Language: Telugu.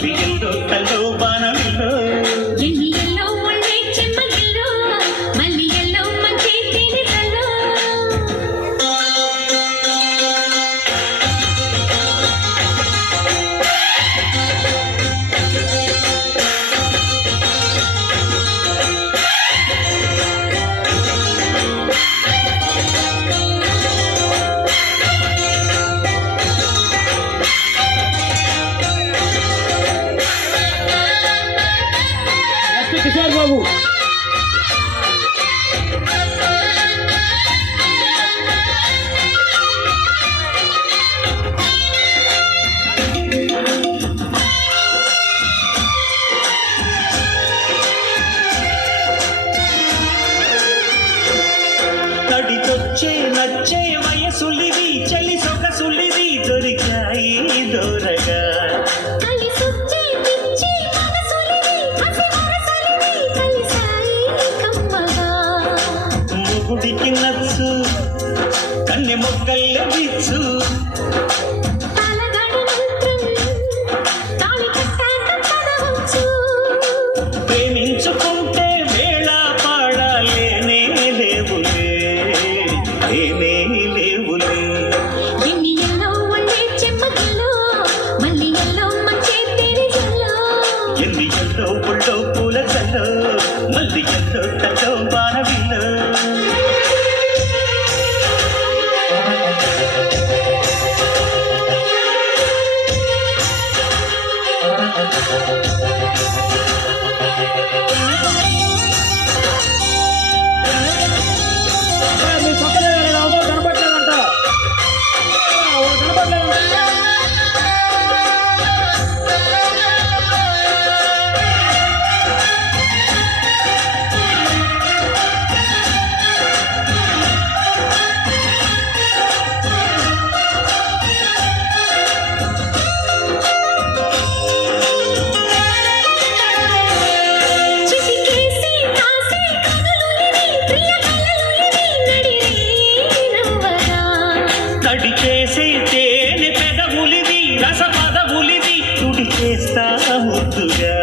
మల్లియల్లో తల్లో బాణమిల్లో ఎన్నియల్లో ఒళ్ళే చెమ్మగిల్లో మల్లియల్లో మంచి తీరికల్లో కిషోర్ బాబు తడితొచ్చే నచ్చే వయసులివి చలి సొగసులివి దొరికాయి దూరగా కలిసొచ్చే పిచ్చి మనసులివి హసి మనసులివి కలిసాయి కమ్మగా మొగుడికి నచ్చు కన్నె మొగ్గల్లో బిచ్చు తాళగాడి మంత్రం తాళి కట్టాక పడవచ్చు ప్రేమించుకుంటే వేళ పాడాలేనే లేవులే లేనే లేవులే ఎన్నియల్లో ఒళ్ళే చెమ్మగిల్లో మల్లియల్లో మంచి తీరికల్లో ఎన్నియల్లో పుల్లో పూల చల్లో మల్లియల్లో తల్లో బాణవిల్లో మీ పక్కనే కనపడలేదంట కనపడలేదంట చిటికేసి కాసి కనులులివి ప్రియ కలలులివి నడిరే నవ్వగా తడి చేసే తేనె పెదవులివి రస పదవులివి తుడి చేస్తా ముద్దుగా